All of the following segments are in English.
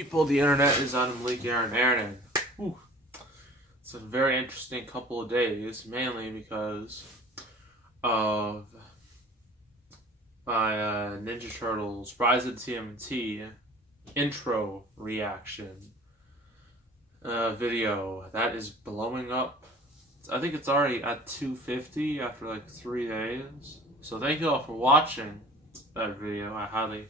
People, the internet is on Malik Aaron. It's a very interesting couple of days, mainly because of my Ninja Turtles Rise of TMNT intro reaction video that is blowing up. I think it's already at 250 after like 3 days. So thank you all for watching that video. I highly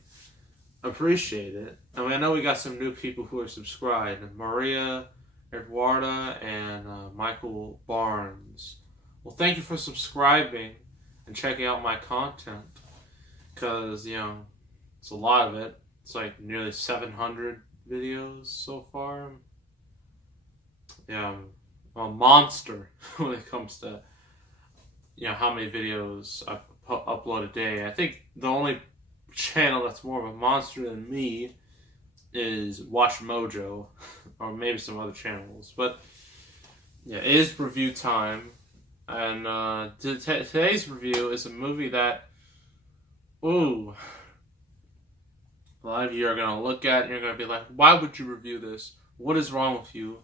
appreciate it. I mean, I know we got some new people who are subscribed. Maria, Eduarda, and Michael Barnes. Well, thank you for subscribing and checking out my content. Because, it's a lot of it. It's like nearly 700 videos so far. Yeah, I'm a monster when it comes to, how many videos I upload a day. I think the only channel that's more of a monster than me is Watch Mojo, or maybe some other channels. But yeah, it is review time, and today's review is a movie that, a lot of you are gonna look at and you're gonna be like, "Why would you review this? What is wrong with you?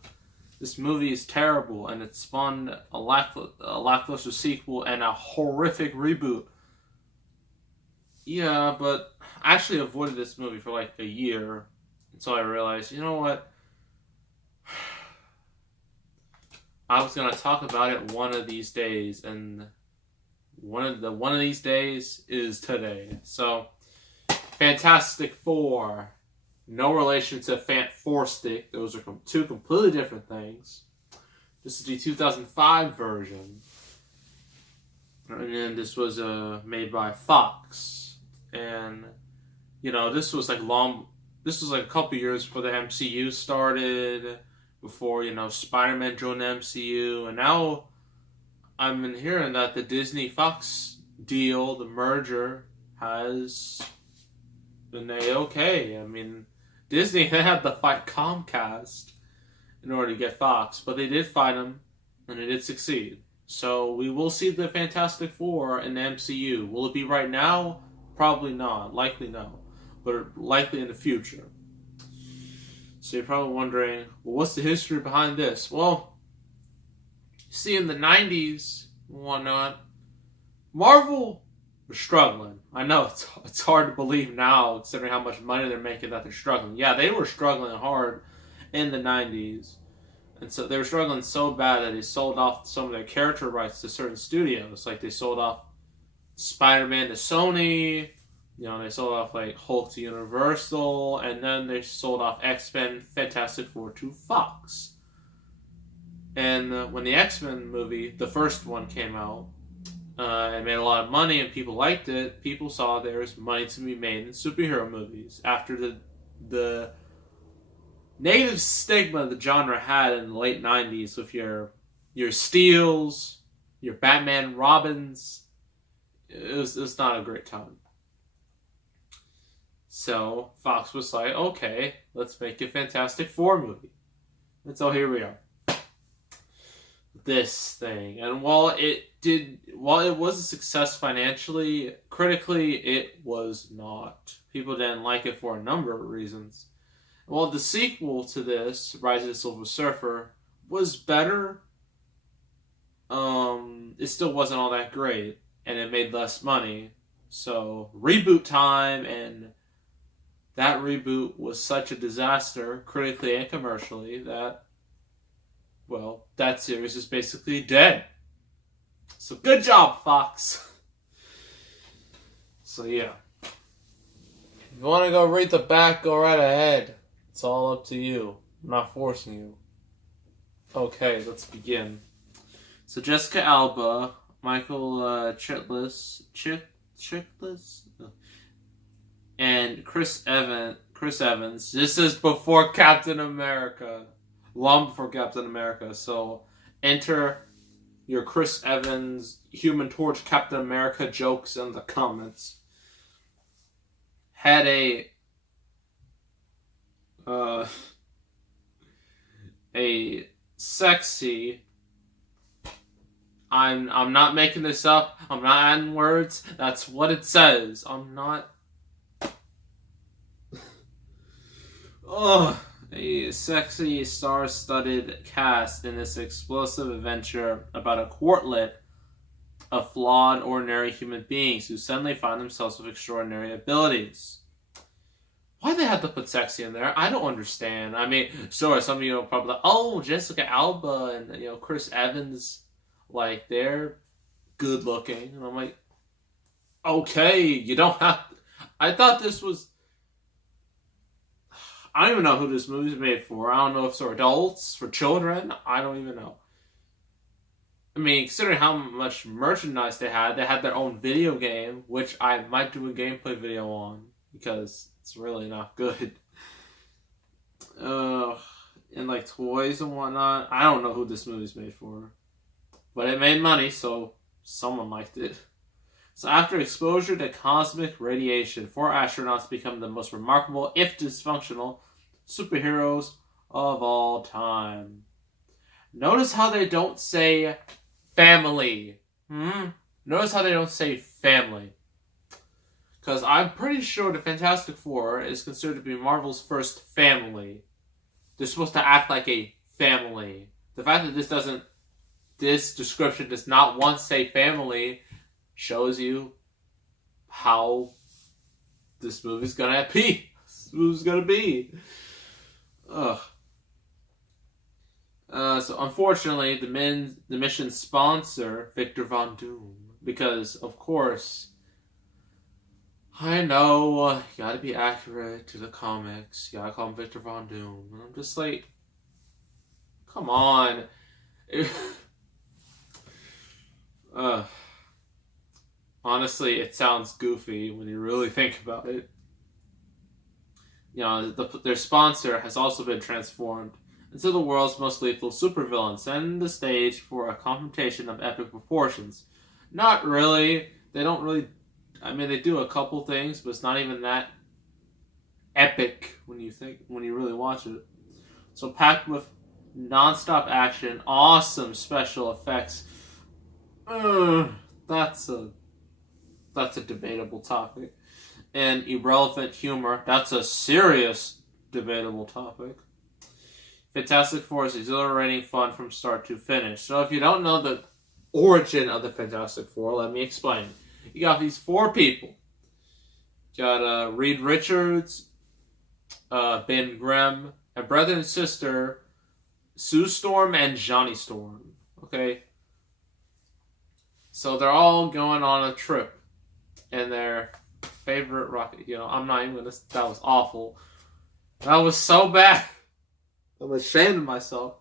This movie is terrible, and it spawned a lackluster sequel and a horrific reboot." Yeah, but I actually avoided this movie for like a year until I realized, you know what? I was gonna talk about it one of these days, and one of these days is today. So, Fantastic Four, no relation to Fant4stic. Those are two completely different things. This is the 2005 version, and then this was made by Fox. And this was like a couple years before the MCU started, before Spider-Man joined the MCU, and now I'm hearing that the Disney Fox deal, the merger, has been okay. I mean, Disney, they had to fight Comcast in order to get Fox, but they did fight them, and they did succeed. So we will see the Fantastic Four in the MCU. Will it be right now? Probably not. Likely no. But likely in the future. So you're probably wondering, well, what's the history behind this? Well, see, in the 90s and whatnot, Marvel was struggling. I know it's hard to believe now, considering how much money they're making, that they're struggling. Yeah, they were struggling hard in the 90s. And so they were struggling so bad that they sold off some of their character rights to certain studios. Like they sold off Spider-Man to Sony, they sold off like Hulk to Universal, and then they sold off X-Men Fantastic Four to Fox. And when the X-Men movie, the first one, came out, it made a lot of money and people liked it, people saw there was money to be made in superhero movies. After the negative stigma the genre had in the late 90s with your Steels, your Batman Robins, it was not a great time. So Fox was like, okay, let's make a Fantastic Four movie. And so here we are. This thing. And while it was a success financially, critically it was not. People didn't like it for a number of reasons. While the sequel to this, Rise of the Silver Surfer, was better, it still wasn't all that great. And it made less money. So, reboot time, and that reboot was such a disaster, critically and commercially, that, well, that series is basically dead. So, good job, Fox. So, yeah. If you want to go read the back, go right ahead. It's all up to you. I'm not forcing you. Okay, let's begin. So, Jessica Alba, Michael Chiklis, and Chris Evans. This is before Captain America, long before Captain America. So enter your Chris Evans, Human Torch, Captain America jokes in the comments. Had a sexy. I'm not making this up. I'm not adding words. That's what it says. I'm not Ugh. A sexy, star-studded cast in this explosive adventure about a quartet of flawed, ordinary human beings who suddenly find themselves with extraordinary abilities. Why they have to put sexy in there? I don't understand. I mean, sure, some of you are probably like, oh, Jessica Alba and Chris Evans, like they're good looking, and I'm like, okay, you don't have. I thought this was. I don't even know who this movie's made for. I don't know if it's for adults, for children. I don't even know. I mean, considering how much merchandise they had their own video game, which I might do a gameplay video on because it's really not good. And like toys and whatnot. I don't know who this movie's made for, but it made money, so someone liked it. So after exposure to cosmic radiation, 4 astronauts become the most remarkable, if dysfunctional, superheroes of all time. Notice how they don't say family. Notice how they don't say family. Because I'm pretty sure the Fantastic Four is considered to be Marvel's first family. They're supposed to act like a family. The fact that this description does not once say family shows you how this movie's gonna be. This movie's gonna be. Ugh. So unfortunately, the mission's sponsor, Victor Von Doom, because of course, I know you gotta be accurate to the comics. You gotta call him Victor Von Doom, and I'm just like, come on. Honestly, it sounds goofy when you really think about it. Their sponsor has also been transformed into the world's most lethal supervillain, setting the stage for a confrontation of epic proportions. Not really. They don't really. I mean, they do a couple things, but it's not even that epic when you really watch it. So packed with non-stop action, awesome special effects. That's a debatable topic. And irrelevant humor, that's a serious debatable topic. Fantastic Four is exhilarating fun from start to finish. So if you don't know the origin of the Fantastic Four, let me explain. You got these 4 people. You got Reed Richards, Ben Grimm, and brother and sister Sue Storm and Johnny Storm. Okay? So they're all going on a trip. And their favorite rocket, I'm not even gonna. That was awful. That was so bad. I'm ashamed of myself.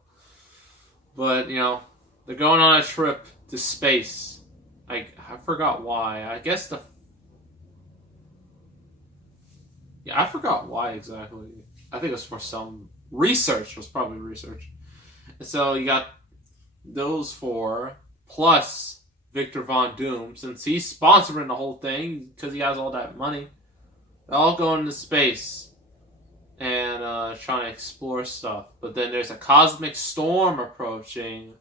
But they're going on a trip to space. I forgot why. I guess I forgot why exactly. I think it was for some research. It was probably research. And so you got those 4 plus Victor Von Doom, since he's sponsoring the whole thing because he has all that money. They all go into space and trying to explore stuff. But then there's a cosmic storm approaching,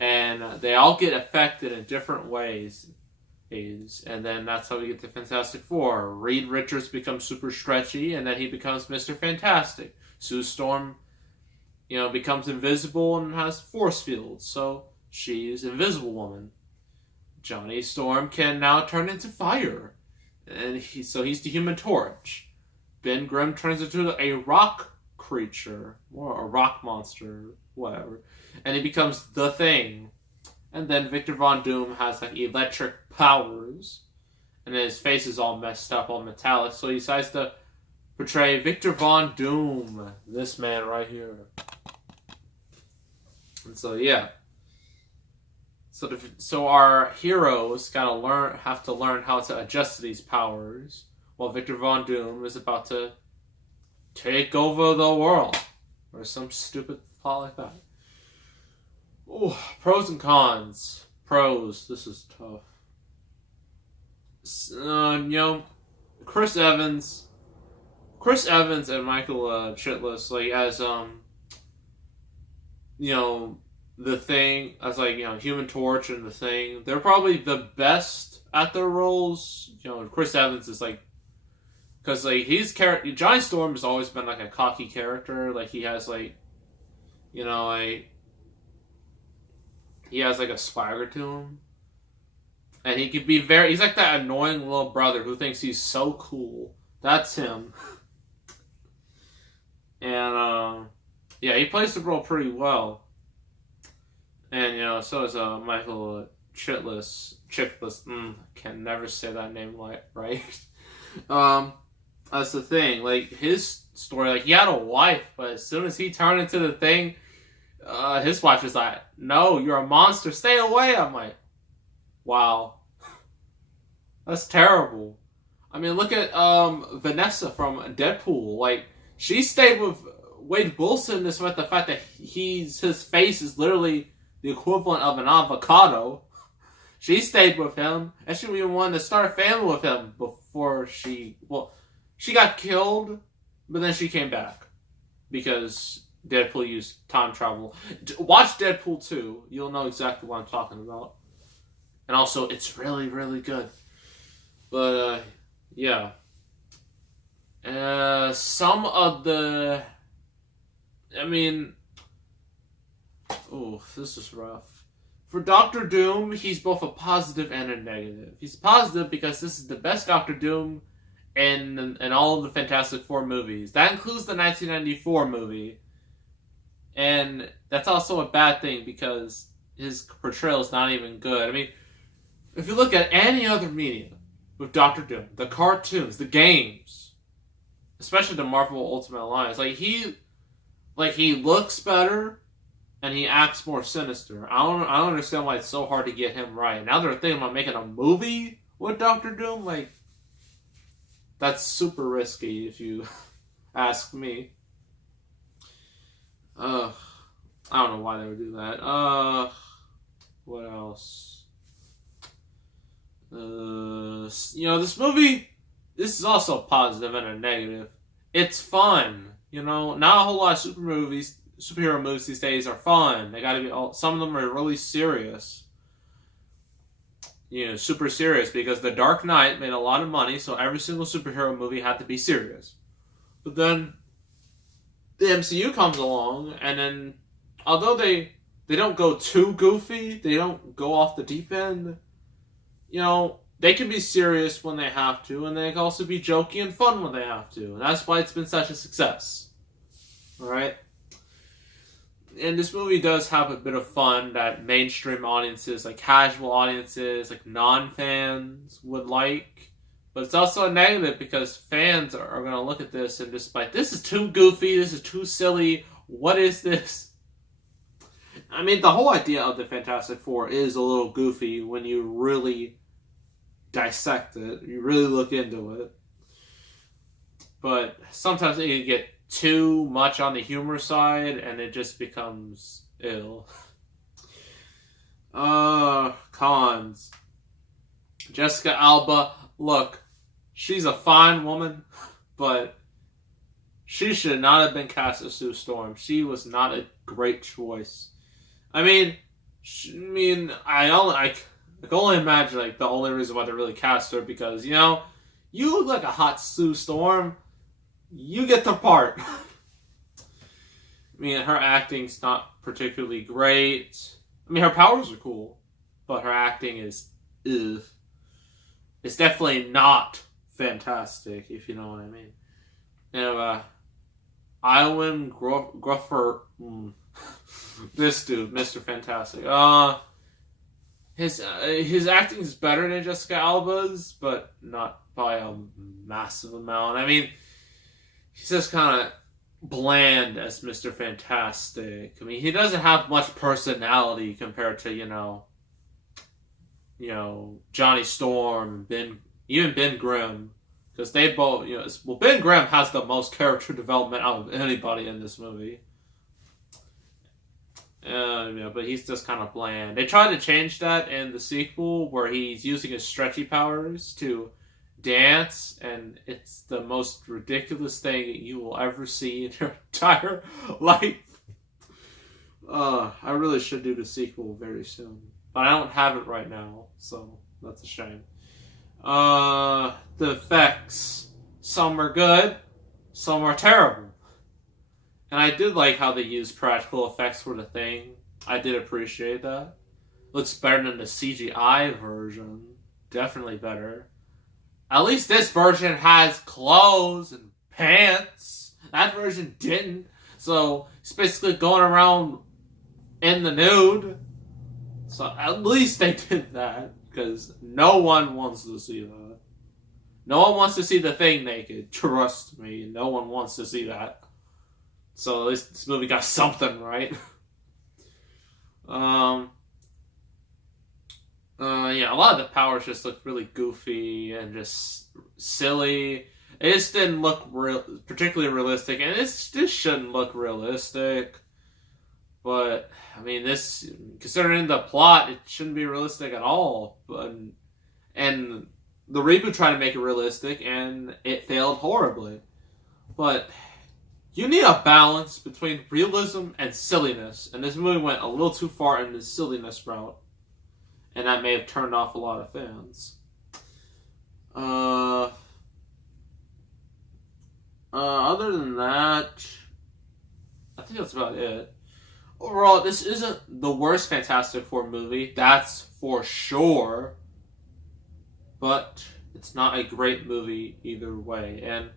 and they all get affected in different ways. And then that's how we get to Fantastic Four. Reed Richards becomes super stretchy, and then he becomes Mr. Fantastic. Sue Storm, becomes invisible and has force fields, so she's Invisible Woman. Johnny Storm can now turn into fire, and he's the Human Torch. Ben Grimm turns into a rock creature, or a rock monster, whatever, and he becomes the Thing. And then Victor Von Doom has like electric powers, and then his face is all messed up, all metallic, so he decides to portray Victor Von Doom, this man right here. And so yeah. So our heroes have to learn how to adjust to these powers, while Victor Von Doom is about to take over the world, or some stupid plot like that. Oh, pros and cons. Pros. This is tough. Chris Evans and Michael Chiklis, like as the Thing, as Human Torch and the Thing, they're probably the best at their roles. Chris Evans is like Because, like, Johnny Storm has always been, like, a cocky character. Like, he has, like, you know, like, he has, like, a swagger to him. And he could be he's like that annoying little brother who thinks he's so cool. That's him. And, yeah, he plays the role pretty well. And, you know, so is Michael Chiklis. Can never say that name right. That's the thing. Like, his story, like, he had a wife, but as soon as he turned into the Thing, his wife was like, "No, you're a monster. Stay away." I'm like, wow. That's terrible. I mean, look at Vanessa from Deadpool. Like, she stayed with Wade Wilson despite the fact that his face is literally the equivalent of an avocado. She stayed with him, and she even wanted to start a family with him before she got killed, but then she came back because Deadpool used time travel. Watch Deadpool 2. You'll know exactly what I'm talking about. And also, it's really, really good. But, yeah. Some of the... I mean... Oh, this is rough. For Doctor Doom, he's both a positive and a negative. He's positive because this is the best Doctor Doom in all of the Fantastic Four movies. That includes the 1994 movie. And that's also a bad thing because his portrayal is not even good. I mean, if you look at any other medium with Doctor Doom, the cartoons, the games, especially the Marvel Ultimate Alliance, he looks better and he acts more sinister. I don't understand why it's so hard to get him right. Now they're thinking about making a movie with Doctor Doom. Like, that's super risky if you ask me. I don't know why they would do that. What else? This movie, this is also a positive and a negative. It's fun. Not a whole lot of superhero movies these days are fun. They gotta be some of them are really serious. Super serious because The Dark Knight made a lot of money, so every single superhero movie had to be serious. But then the MCU comes along, and then although they don't go too goofy, they don't go off the deep end, they can be serious when they have to, and they can also be jokey and fun when they have to. And that's why it's been such a success. Alright? And this movie does have a bit of fun that mainstream audiences, like casual audiences, like non-fans would like. But it's also a negative because fans are going to look at this and just like, this is too goofy, this is too silly, what is this? I mean, the whole idea of the Fantastic Four is a little goofy when you really dissect it, you really look into it. But sometimes it can get too much on the humor side and it just becomes ill. Cons. Jessica Alba, look, she's a fine woman, but she should not have been cast as Sue Storm. She was not a great choice. I can only imagine the only reason why they really cast her because you look like a hot Sue Storm. You get the part. Her acting's not particularly great. Her powers are cool, but her acting is ugh. It's definitely not fantastic, if you know what I mean. Iwan Gruffer, this dude, Mr. Fantastic. His acting is better than Jessica Alba's, but not by a massive amount. He's just kind of bland as Mr. Fantastic. He doesn't have much personality compared to, Johnny Storm, even Ben Grimm. Because they both, Ben Grimm has the most character development out of anybody in this movie. But he's just kind of bland. They tried to change that in the sequel where he's using his stretchy powers to dance, and it's the most ridiculous thing you will ever see in your entire life. I really should do the sequel very soon, but I don't have it right now, so that's a shame. The effects. Some are good, some are terrible. And I did like how they used practical effects for the thing. I did appreciate that. Looks better than the CGI version. Definitely better. At least this version has clothes and pants. That version didn't. So it's basically going around in the nude. So at least they did that. Because no one wants to see that. No one wants to see the Thing naked. Trust me. No one wants to see that. So at least this movie got something right. Yeah, a lot of the powers just look really goofy and just silly. It just didn't look particularly realistic, and this shouldn't look realistic. But I mean, this, considering the plot, it shouldn't be realistic at all. And the reboot tried to make it realistic, and it failed horribly. But you need a balance between realism and silliness, and this movie went a little too far in the silliness route. And that may have turned off a lot of fans. Other than that, I think that's about it. Overall, this isn't the worst Fantastic Four movie, that's for sure. But it's not a great movie either way. And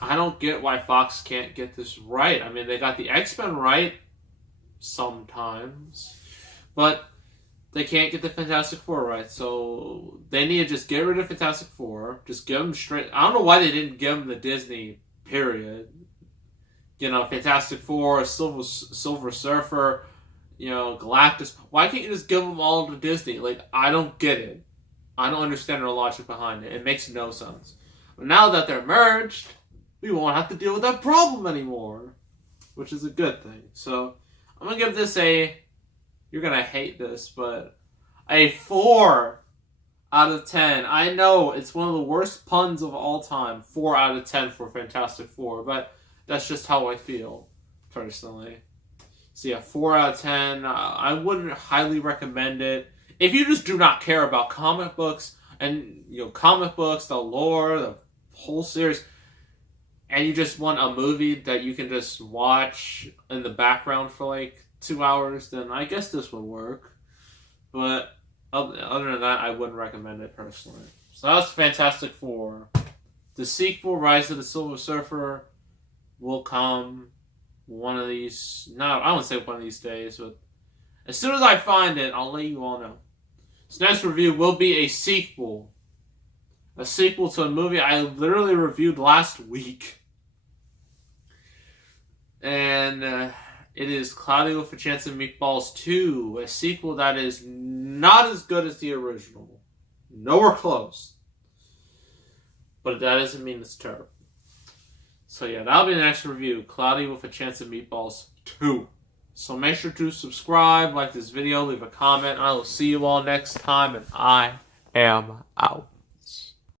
I don't get why Fox can't get this right. I mean, they got the X-Men right sometimes. But they can't get the Fantastic Four right, so they need to just get rid of Fantastic Four. Just give them straight. I don't know why they didn't give them the Disney period. You know, Fantastic Four, Silver Surfer, you know, Galactus. Why can't you just give them all to Disney? Like, I don't get it. I don't understand their logic behind it. It makes no sense. But now that they're merged, we won't have to deal with that problem anymore, which is a good thing. So I'm gonna give this a. You're going to hate this, but a 4 out of 10. I know it's one of the worst puns of all time. 4 out of 10 for Fantastic Four, but that's just how I feel, personally. So yeah, 4 out of 10. I wouldn't highly recommend it. If you just do not care about comic books, and, you know, comic books, the lore, the whole series, and you just want a movie that you can just watch in the background for like 2 hours, then I guess this would work. But other than that, I wouldn't recommend it personally. So that was Fantastic Four. The sequel, Rise of the Silver Surfer, will come one of these. No, I won't say one of these days, but as soon as I find it, I'll let you all know. This next review will be a sequel. A sequel to a movie I literally reviewed last week. And it is Cloudy with a Chance of Meatballs 2, a sequel that is not as good as the original. Nowhere close. But that doesn't mean it's terrible. So yeah, that'll be the next review, Cloudy with a Chance of Meatballs 2. So make sure to subscribe, like this video, leave a comment, and I will see you all next time, and I am out.